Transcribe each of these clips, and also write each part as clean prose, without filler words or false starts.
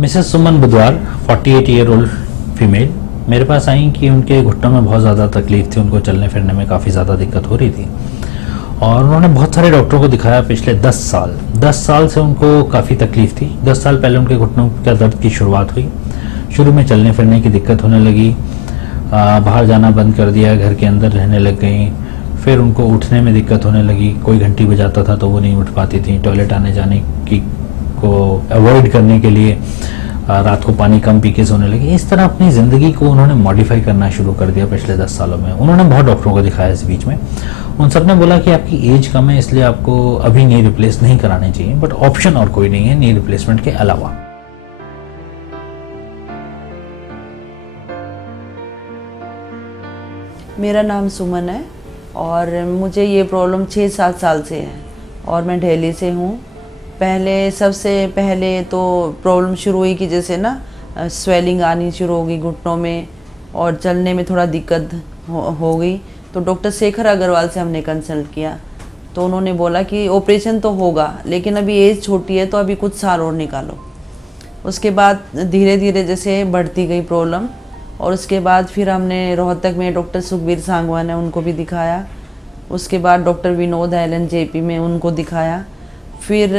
Mrs सुमन बुधवार 48 year old female मेरे पास आई कि उनके घुटनों में बहुत ज़्यादा तकलीफ थी, उनको चलने फिरने में काफ़ी ज़्यादा दिक्कत हो रही थी और उन्होंने बहुत सारे डॉक्टरों को दिखाया पिछले 10 साल से उनको काफ़ी तकलीफ थी। 10 साल पहले उनके घुटनों का दर्द की शुरुआत हुई। शुरू में चलने फिरने की दिक्कत होने लगी, बाहर जाना बंद कर दिया, घर के अंदर रहने लग गई। फिर उनको उठने में दिक्कत होने लगी, कोई घंटी बजाता था तो वो नहीं उठ पाती थी। टॉयलेट आने जाने की को अवॉइड करने के लिए रात को पानी कम पी के सोने लगी। इस तरह अपनी ज़िंदगी को उन्होंने मॉडिफाई करना शुरू कर दिया पिछले 10 सालों में। उन्होंने बहुत डॉक्टरों को दिखाया इस बीच में। उन सब ने बोला कि आपकी एज कम है, इसलिए आपको अभी नी रिप्लेस नहीं करानी चाहिए, बट ऑप्शन और कोई नहीं है नी रिप्लेसमेंट के अलावा। मेरा नाम सुमन है और मुझे ये प्रॉब्लम 6-7 साल से है और मैं दिल्ली से हूँ। सबसे पहले तो प्रॉब्लम शुरू हुई कि जैसे ना स्वेलिंग आनी शुरू हो गई घुटनों में और चलने में थोड़ा दिक्कत हो गई। तो डॉक्टर शेखर अग्रवाल से हमने कंसल्ट किया तो उन्होंने बोला कि ऑपरेशन तो होगा लेकिन अभी एज छोटी है तो अभी कुछ साल और निकालो। उसके बाद धीरे धीरे जैसे बढ़ती गई प्रॉब्लम और उसके बाद फिर हमने रोहतक में डॉक्टर सुखबीर सांगवान है उनको भी दिखाया। उसके बाद डॉक्टर विनोद एलन जेपी में उनको दिखाया। फिर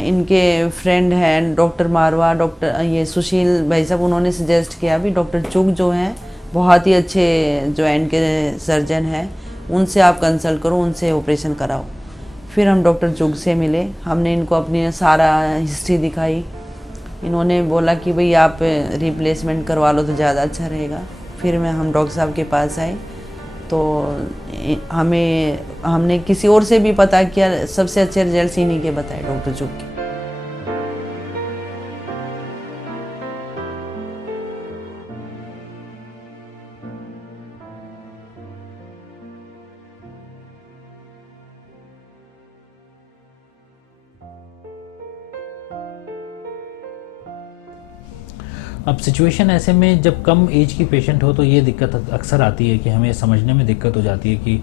इनके फ्रेंड हैं डॉक्टर मारवा, डॉक्टर ये सुशील भाई साहब, उन्होंने सजेस्ट किया भी डॉक्टर चुग जो हैं बहुत ही अच्छे जॉइंट के सर्जन हैं, उनसे आप कंसल्ट करो, उनसे ऑपरेशन कराओ। फिर हम डॉक्टर चुग से मिले, हमने इनको अपनी सारा हिस्ट्री दिखाई। इन्होंने बोला कि भाई आप रिप्लेसमेंट करवा लो तो ज़्यादा अच्छा रहेगा। फिर हम डॉक्टर साहब के पास आए तो हमने किसी और से भी पता किया, सबसे अच्छे रिजल्ट इन्हीं के बताए डॉक्टर चुग के। अब सिचुएशन ऐसे में जब कम एज की पेशेंट हो तो ये दिक्कत अक्सर आती है कि हमें समझने में दिक्कत हो जाती है कि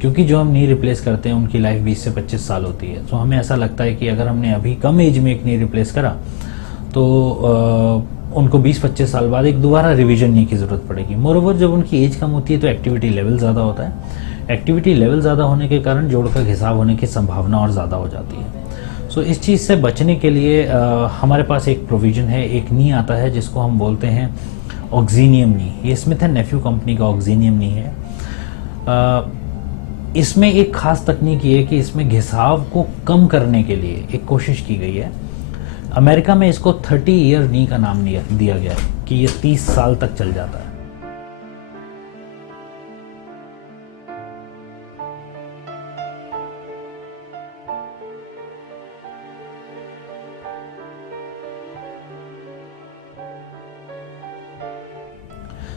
क्योंकि जो हम नी रिप्लेस करते हैं उनकी लाइफ 20 से 25 साल होती है। तो हमें ऐसा लगता है कि अगर हमने अभी कम एज में एक नी रिप्लेस करा तो उनको 20-25 साल बाद एक दोबारा रिवीजन नी की ज़रूरत पड़ेगी। मोरओवर जब उनकी एज कम होती है तो एक्टिविटी लेवल ज़्यादा होता है। एक्टिविटी लेवल ज़्यादा होने के कारण जोड़ का घिसाव होने की संभावना और ज़्यादा हो जाती है। सो इस चीज़ से बचने के लिए हमारे पास एक प्रोविज़न है, एक नी आता है जिसको हम बोलते हैं ऑक्सीनियम नी। ये स्मिथ एंड नेफ्यू कंपनी का ऑक्सीनियम नी है। इसमें एक खास तकनीक ये है कि इसमें घिसाव को कम करने के लिए एक कोशिश की गई है। अमेरिका में इसको 30 ईयर नी का नाम दिया गया है कि ये 30 साल तक चल जाता है।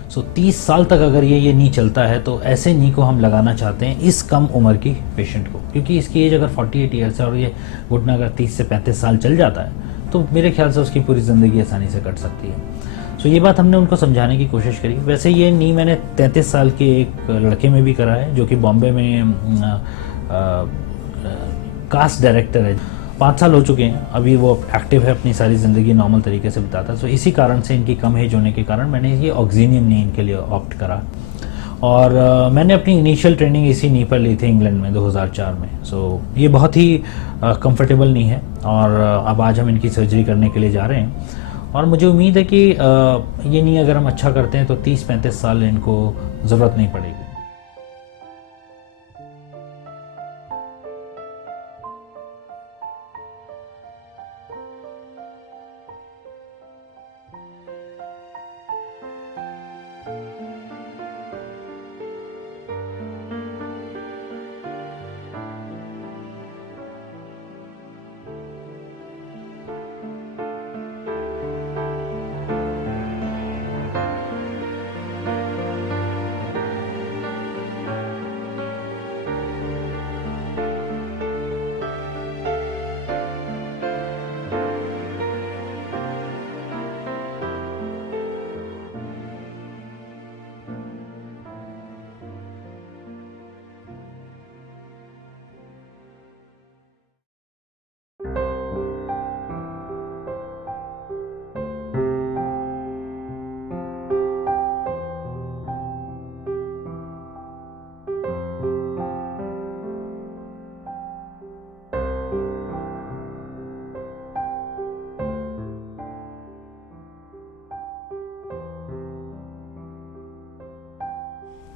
सो 30 साल तक अगर ये नी चलता है तो ऐसे नी को हम लगाना चाहते हैं इस कम उम्र की पेशेंट को, क्योंकि इसकी एज अगर 48 ईयर्स है और ये घुटना अगर 30 से 35 साल चल जाता है तो मेरे ख्याल से उसकी पूरी ज़िंदगी आसानी से कट सकती है। सो ये बात हमने उनको समझाने की कोशिश करी। वैसे ये नी मैंने 33 साल के एक लड़के में भी करा है जो कि बॉम्बे में कास्ट डायरेक्टर है। 5 साल हो चुके हैं, अभी वो एक्टिव है, अपनी सारी ज़िंदगी नॉर्मल तरीके से बिताता है। सो इसी कारण से इनकी कम एज होने के कारण मैंने ये ऑक्सीनियम नी इनके लिए ऑप्ट करा और मैंने अपनी इनिशियल ट्रेनिंग इसी नी पर ली थी इंग्लैंड में 2004 में। सो ये बहुत ही कंफर्टेबल नी है और अब आज हम इनकी सर्जरी करने के लिए जा रहे हैं और मुझे उम्मीद है कि ये नी अगर हम अच्छा करते हैं तो 30-35 साल इनको ज़रूरत नहीं पड़ेगी।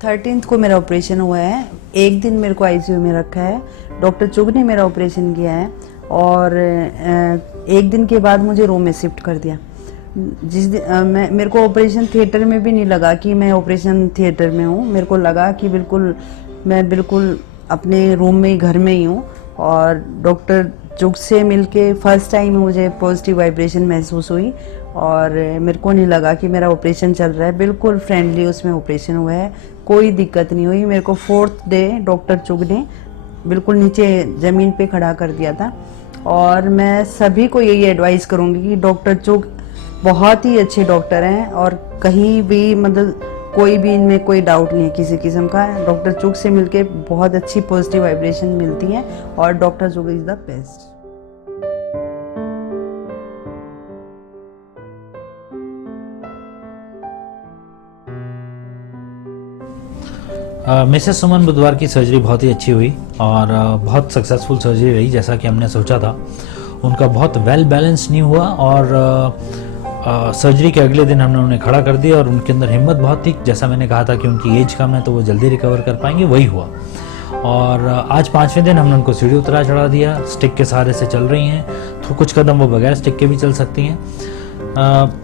13th को मेरा ऑपरेशन हुआ है। एक दिन मेरे को आईसीयू में रखा है, डॉक्टर चुग ने मेरा ऑपरेशन किया है और एक दिन के बाद मुझे रूम में शिफ्ट कर दिया। जिस दिन मेरे को ऑपरेशन थिएटर में भी नहीं लगा कि मैं ऑपरेशन थिएटर में हूँ, मेरे को लगा कि मैं बिल्कुल अपने रूम में ही, घर में ही हूँ। और डॉक्टर चुग से मिलके फर्स्ट टाइम मुझे पॉजिटिव वाइब्रेशन महसूस हुई और मेरे को नहीं लगा कि मेरा ऑपरेशन चल रहा है। बिल्कुल फ्रेंडली उसमें ऑपरेशन हुआ है, कोई दिक्कत नहीं हुई। मेरे को 4th डे डॉक्टर चुग ने बिल्कुल नीचे ज़मीन पे खड़ा कर दिया था। और मैं सभी को यही एडवाइस करूँगी कि डॉक्टर चुग बहुत ही अच्छे डॉक्टर हैं और कहीं भी मतलब कोई भी इनमें कोई डाउट नहीं है किसी किस्म का। डॉक्टर चुग से मिलके बहुत अच्छी पॉजिटिव वाइब्रेशन मिलती है और doctor Chugh is the best. Mrs सुमन बुधवार की सर्जरी बहुत ही अच्छी हुई और बहुत सक्सेसफुल सर्जरी रही जैसा कि हमने सोचा था। उनका बहुत वेल बैलेंस नहीं हुआ और सर्जरी के अगले दिन हमने उन्हें खड़ा कर दिया और उनके अंदर हिम्मत बहुत थी। जैसा मैंने कहा था कि उनकी एज कम है तो वो जल्दी रिकवर कर पाएंगे, वही हुआ। और आज 5वें दिन हमने उनको सीढ़ी उतरा चढ़ा दिया, स्टिक के सहारे से चल रही हैं, तो कुछ कदम वो बगैर स्टिक के भी चल सकती हैं।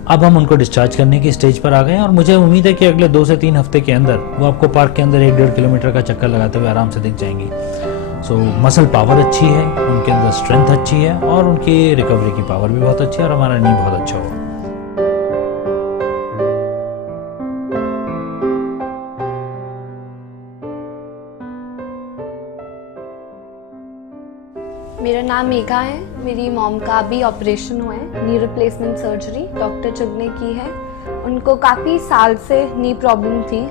अब हम उनको डिस्चार्ज करने की स्टेज पर आ गए हैं और मुझे उम्मीद है कि अगले 2 से 3 हफ्ते के अंदर वो आपको पार्क के अंदर 1-1.5 किलोमीटर का चक्कर लगाते हुए आराम से दिख जाएंगी। सो मसल पावर अच्छी है, उनके अंदर स्ट्रेंथ अच्छी है और उनकी रिकवरी की पावर भी बहुत अच्छी है और हमारा नी बहुत अच्छा हुआ। मेरा नाम मेघा है। मेरी मॉम का भी ऑपरेशन हुआ है, नी रिप्लेसमेंट सर्जरी डॉक्टर चुग ने की है। उनको काफ़ी साल से नी प्रॉब्लम थी।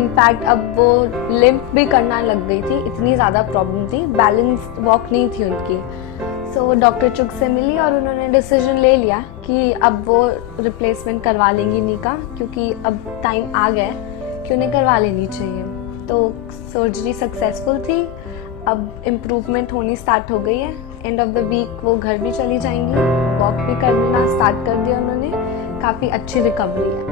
इनफैक्ट अब वो लिम्प भी करना लग गई थी, इतनी ज़्यादा प्रॉब्लम थी, बैलेंस वॉक नहीं थी उनकी। सो डॉक्टर चुग से मिली और उन्होंने डिसीजन ले लिया कि अब वो रिप्लेसमेंट करवा लेंगी नी का, क्योंकि अब टाइम आ गया है कि उन्हें करवा लेनी चाहिए। तो सर्जरी सक्सेसफुल थी, अब इम्प्रूवमेंट होनी स्टार्ट हो गई है। एंड ऑफ द वीक वो घर भी चली जाएंगी, वॉक भी करना स्टार्ट कर दिया उन्होंने, काफ़ी अच्छी रिकवरी है।